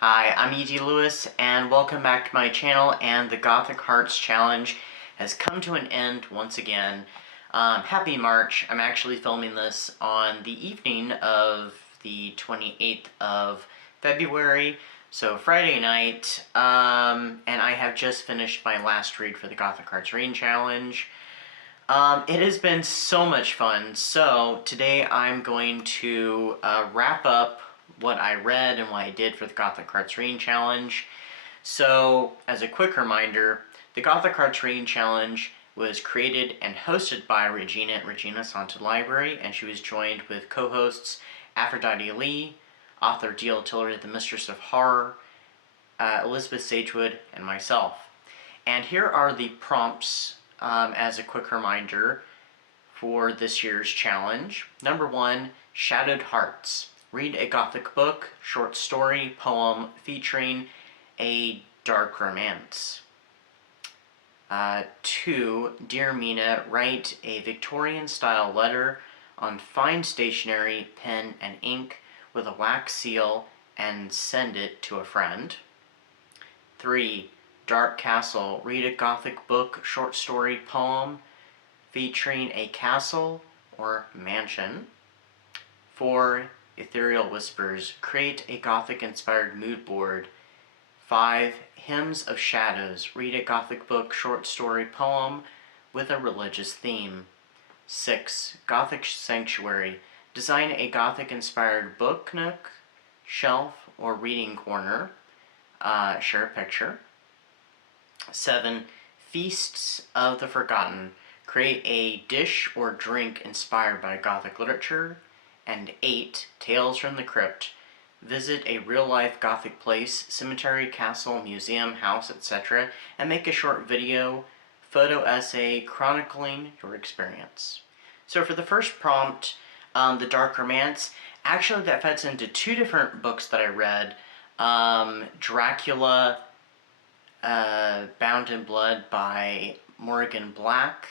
Hi, I'm E.G. Lewis, and welcome back to my channel, and the Gothic Hearts Challenge has come to an end once again. Happy March. I'm actually filming this on the evening of the 28th of February, so Friday night, and I have just finished my last read for the Gothic Hearts Reading Challenge. It has been so much fun, so today I'm going to wrap up what I read and what I did for the Gothic Hearts Reading Challenge. So, as a quick reminder, the Gothic Hearts Reading Challenge was created and hosted by Regina at Regina's Haunted Library, and she was joined with co-hosts Aphrodite Lee, author D.L. Tillery, the Mistress of Horror, Elizabeth Sagewood, and myself. And here are the prompts as a quick reminder for this year's challenge. Number 1, Shadowed Hearts. Read a Gothic book, short story, poem featuring a dark romance. 2, Dear Mina, write a Victorian-style letter on fine stationery, pen, and ink with a wax seal and send it to a friend. 3, Dark Castle, read a Gothic book, short story, poem featuring a castle or mansion. 4, Ethereal Whispers, create a Gothic-inspired mood board. 5, Hymns of Shadows, read a Gothic book, short story, poem with a religious theme. 6, Gothic Sanctuary, design a Gothic-inspired book nook, shelf, or reading corner. Share a picture. 7, Feasts of the Forgotten, create a dish or drink inspired by Gothic literature. And 8, Tales from the Crypt, visit a real-life Gothic place, cemetery, castle, museum, house, etc., and make a short video, photo essay chronicling your experience. So for the first prompt, the dark romance, actually that fits into 2 different books that I read. Dracula Bound in Blood by Morgan Black,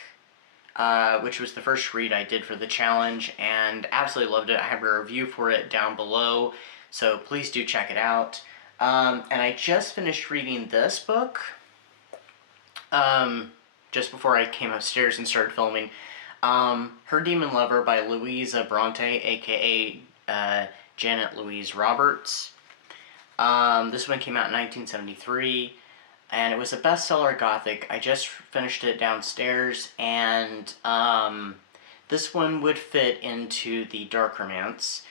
which was the first read I did for the challenge, and absolutely loved it. I have a review for it down below, so please do check it out. And I just finished reading this book, just before I came upstairs and started filming. Her Demon Lover by Louisa Bronte, aka Janet Louise Roberts. This one came out in 1973. And it was a bestseller Gothic. I just finished it downstairs, and this one would fit into the dark romance.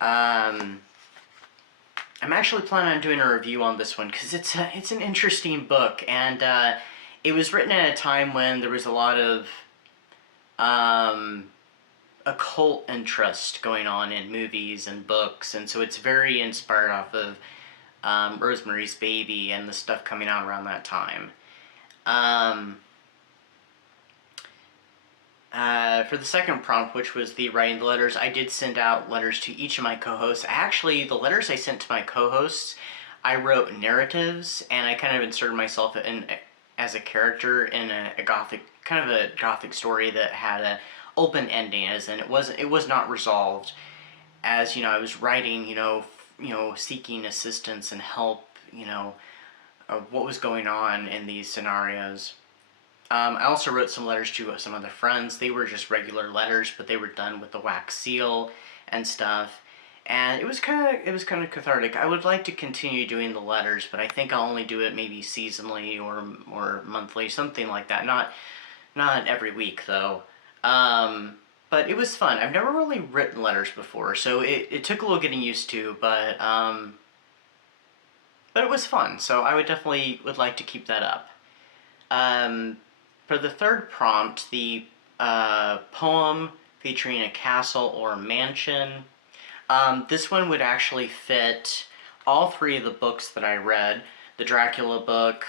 I'm actually planning on doing a review on this one because it's an interesting book, and it was written at a time when there was a lot of occult interest going on in movies and books, and so it's very inspired off of Rosemary's Baby and the stuff coming out around that time. For the second prompt, which was the writing the letters, I did send out letters to each of my co-hosts. Actually, the letters I sent to my co-hosts, I wrote narratives, and I kind of inserted myself in as a character in a Gothic, kind of a Gothic story that had an open ending, as in it was not resolved. As, I was writing, seeking assistance and help, of what was going on in these scenarios. I also wrote some letters to some other friends. They were just regular letters, but they were done with the wax seal and stuff. And it was kind of cathartic. I would like to continue doing the letters, but I think I'll only do it maybe seasonally or monthly, something like that. Not every week though. But it was fun. I've never really written letters before, so it took a little getting used to, but it was fun, so I would like to keep that up. For the third prompt, the poem featuring a castle or mansion, this one would actually fit all 3 of the books that I read. The Dracula book,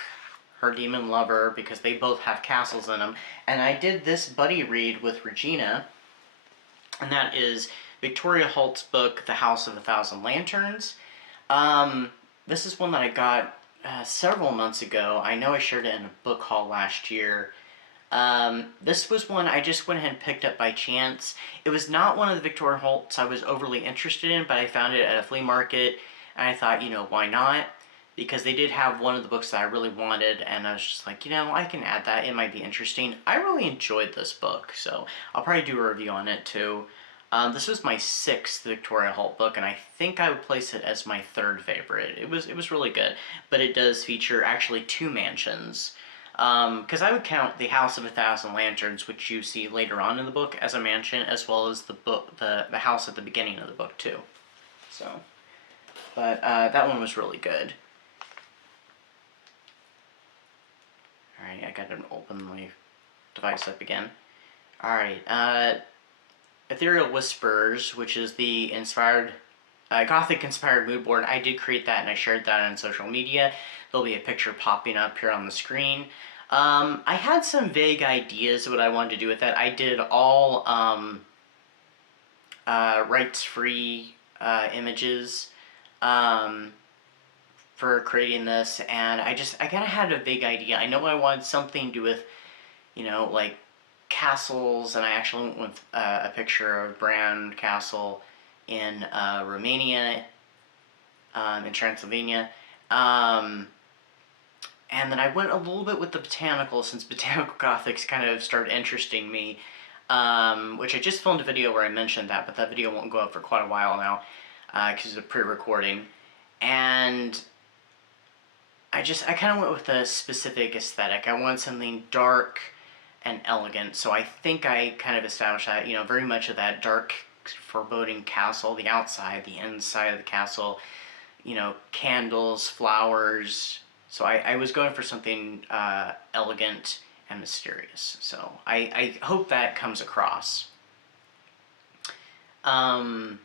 Her Demon Lover, because they both have castles in them, and I did this buddy read with Regina, and that is Victoria Holt's book, The House of a Thousand Lanterns. This is one that I got several months ago. I know I shared it in a book haul last year. This was one I just went ahead and picked up by chance. It was not one of the Victoria Holt's I was overly interested in, but I found it at a flea market and I thought, you know, why not? Because they did have one of the books that I really wanted, and I was just like, you know, I can add that. It might be interesting. I really enjoyed this book, so I'll probably do a review on it too. This was my 6th Victoria Holt book, and I think I would place it as my 3rd favorite. It was really good, but it does feature actually 2 mansions. Because I would count the House of a Thousand Lanterns, which you see later on in the book, as a mansion, as well as the house at the beginning of the book too. So, but that one was really good. Alright, I gotta open my device up again. Alright, Ethereal Whispers, which is the Gothic-inspired mood board. I did create that and I shared that on social media. There'll be a picture popping up here on the screen. I had some vague ideas of what I wanted to do with that. I did all rights-free images for creating this, and I kind of had a vague idea. I know I wanted something to do with, you know, like castles, and I actually went with a picture of Brand Castle in Romania, in Transylvania, and then I went a little bit with the botanical, since botanical gothics kind of started interesting me, which I just filmed a video where I mentioned that, but that video won't go up for quite a while now, because it's a pre-recording, and I kind of went with a specific aesthetic. I wanted something dark and elegant, so I think I kind of established that, you know, very much of that dark, foreboding castle, the outside, the inside of the castle, you know, candles, flowers. So I was going for something elegant and mysterious. So I hope that comes across. The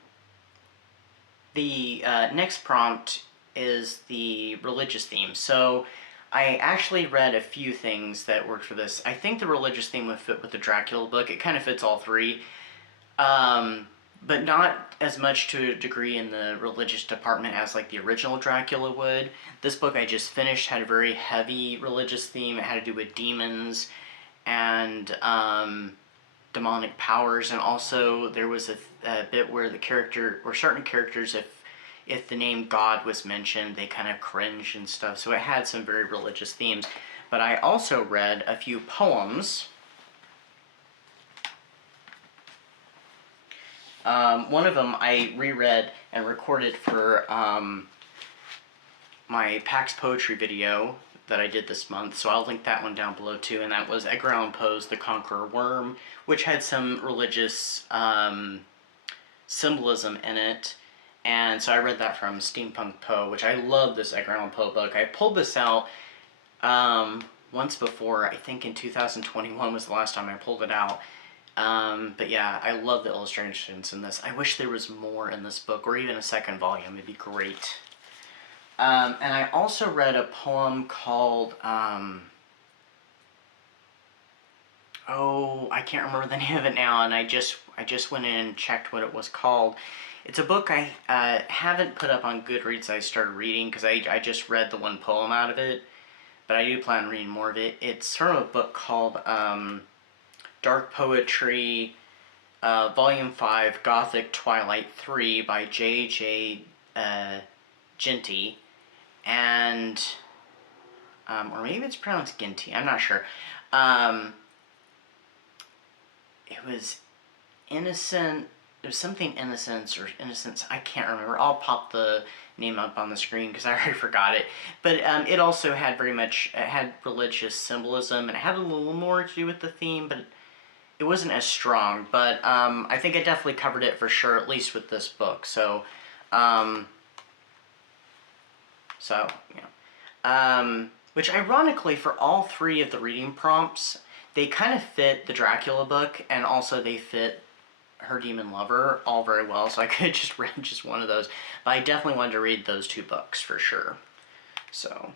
next prompt is the religious theme. So I actually read a few things that worked for this. I think the religious theme would fit with the Dracula book. It kind of fits all 3. But not as much to a degree in the religious department as like the original Dracula would. This book I just finished had a very heavy religious theme. It had to do with demons and demonic powers, and also there was a bit where certain characters, if the name God was mentioned, they kind of cringe and stuff. So it had some very religious themes. But I also read a few poems. One of them I reread and recorded for my PAX Poetry video that I did this month, so I'll link that one down below too, and that was Edgar Allan Poe's The Conqueror Worm, which had some religious symbolism in it, and so I read that from Steampunk Poe, which I love this Edgar Allan Poe book. I pulled this out once before, I think in 2021 was the last time I pulled it out. But yeah, I love the illustrations in this. I wish there was more in this book, or even a second volume. It'd be great. And I also read a poem called, oh, I can't remember the name of it now, and I just went in and checked what it was called. It's a book I haven't put up on Goodreads. I started reading because I just read the one poem out of it, but I do plan on reading more of it. It's sort of a book called Dark Poetry, Volume 5, Gothic Twilight 3 by J.J. Ginty, and, or maybe it's pronounced Ginty, I'm not sure. It was Innocent, it was something Innocence or Innocence, I can't remember. I'll pop the name up on the screen because I already forgot it. But it also had it had religious symbolism, and it had a little more to do with the theme, but it wasn't as strong. But I think I definitely covered it for sure, at least with this book. So, which ironically, for all 3 of the reading prompts, they kind of fit the Dracula book, and also they fit Her Demon Lover all very well, so I could have just read just one of those. But I definitely wanted to read those 2 books for sure. So,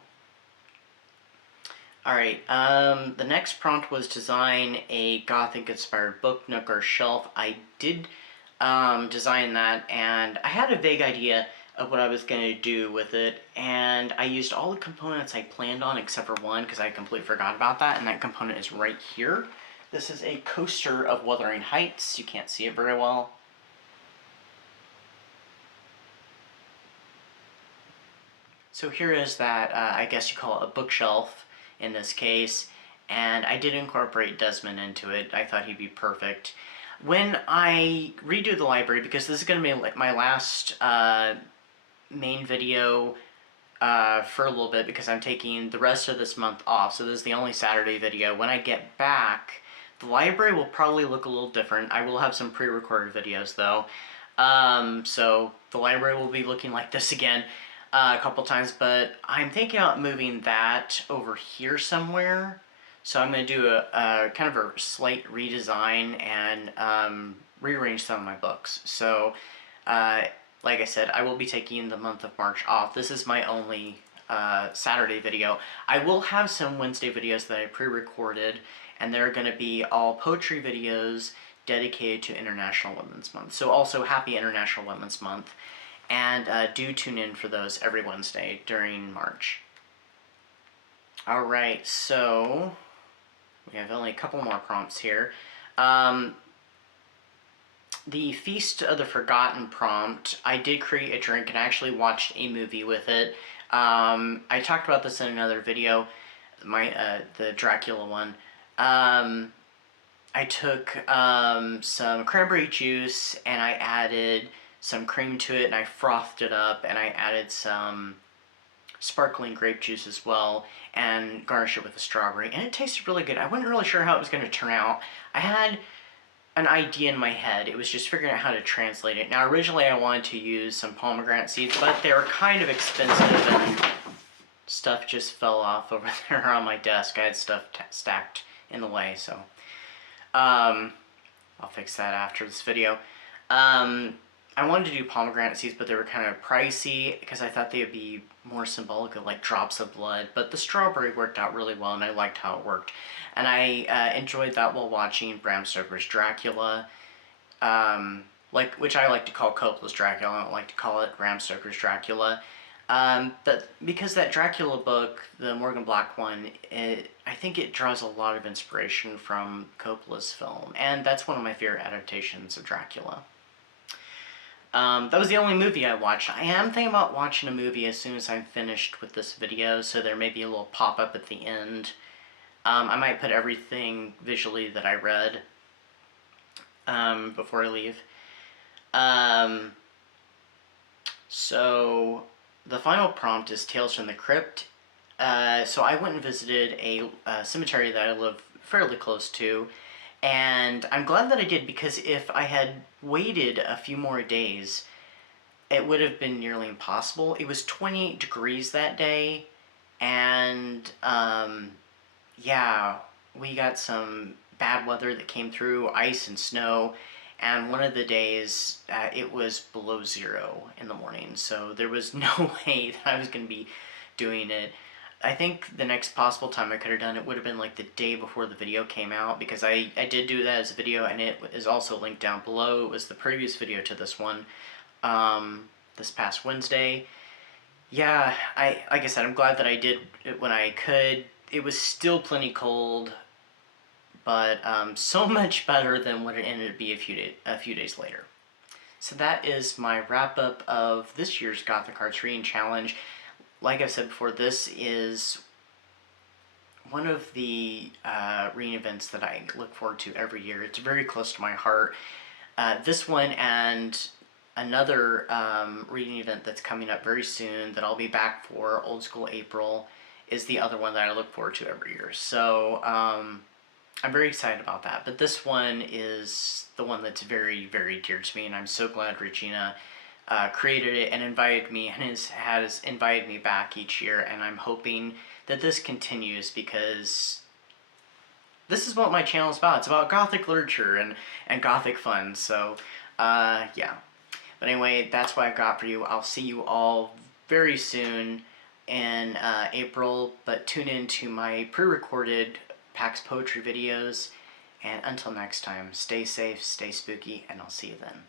alright, the next prompt was design a Gothic-inspired book, nook, or shelf. I did design that, and I had a vague idea of what I was going to do with it, and I used all the components I planned on except for one, because I completely forgot about that, and that component is right here. This is a coaster of Wuthering Heights. You can't see it very well. So here is that, I guess you call it a bookshelf in this case, and I did incorporate Desmond into it. I thought he'd be perfect. When I redo the library, because this is going to be like my last main video for a little bit, because I'm taking the rest of this month off, so this is the only Saturday video. When I get back, the library will probably look a little different. I will have some pre-recorded videos though. So the library will be looking like this again a couple times, but I'm thinking about moving that over here somewhere. So I'm going to do a kind of a slight redesign and rearrange some of my books. So like I said, I will be taking the month of March off. This is my only Saturday video. I will have some Wednesday videos that I pre-recorded, and they're going to be all poetry videos dedicated to International Women's Month. So also happy International Women's Month, and do tune in for those every Wednesday during March. Alright, so we have only a couple more prompts here. The Feast of the Forgotten prompt, I did create a drink and I actually watched a movie with it. I talked about this in another video, the Dracula one. I took some cranberry juice and I added some cream to it and I frothed it up, and I added some sparkling grape juice as well and garnished it with a strawberry, and it tasted really good. I wasn't really sure how it was going to turn out. I had an idea in my head. It was just figuring out how to translate it. Now originally I wanted to use some pomegranate seeds, but they were kind of expensive and stuff just fell off over there on my desk. I had stuff stacked in the way, so I'll fix that after this video. I wanted to do pomegranate seeds, but they were kind of pricey because I thought they would be more symbolic of like drops of blood, but the strawberry worked out really well and I liked how it worked. And I enjoyed that while watching Bram Stoker's Dracula, which I like to call Coppola's Dracula. I don't like to call it Bram Stoker's Dracula. But because that Dracula book, the Morgan Black one, I think it draws a lot of inspiration from Coppola's film, and that's one of my favorite adaptations of Dracula. That was the only movie I watched. I am thinking about watching a movie as soon as I'm finished with this video, so there may be a little pop-up at the end. I might put everything visually that I read before I leave. So the final prompt is Tales from the Crypt. So I went and visited a cemetery that I live fairly close to, and I'm glad that I did, because if I had waited a few more days, it would have been nearly impossible. It was 28 degrees that day, and yeah, we got some bad weather that came through, ice and snow, and one of the days it was below 0 in the morning, so there was no way that I was going to be doing it. I think the next possible time I could have done it would have been like the day before the video came out, because I did do that as a video, and it is also linked down below. It was the previous video to this one, this past Wednesday. Yeah, like I said, I'm glad that I did it when I could. It was still plenty cold, but so much better than what it ended up being a few days later. So that is my wrap-up of this year's Gothic Hearts Reading Challenge. Like I said before, this is one of the reading events that I look forward to every year. It's very close to my heart. This one and another reading event that's coming up very soon that I'll be back for, Old School April, is the other one that I look forward to every year. So I'm very excited about that. But this one is the one that's very, very dear to me, and I'm so glad Regina created it and invited me, and has invited me back each year, and I'm hoping that this continues, because this is what my channel is about. It's about Gothic literature and Gothic fun, so yeah. But anyway, that's what I got for you. I'll see you all very soon in April, but tune in to my pre-recorded PAX Poetry videos, and until next time, stay safe, stay spooky, and I'll see you then.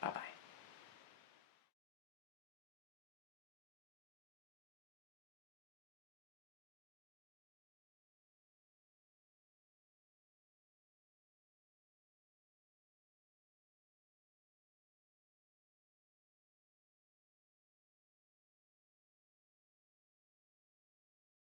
Bye-bye.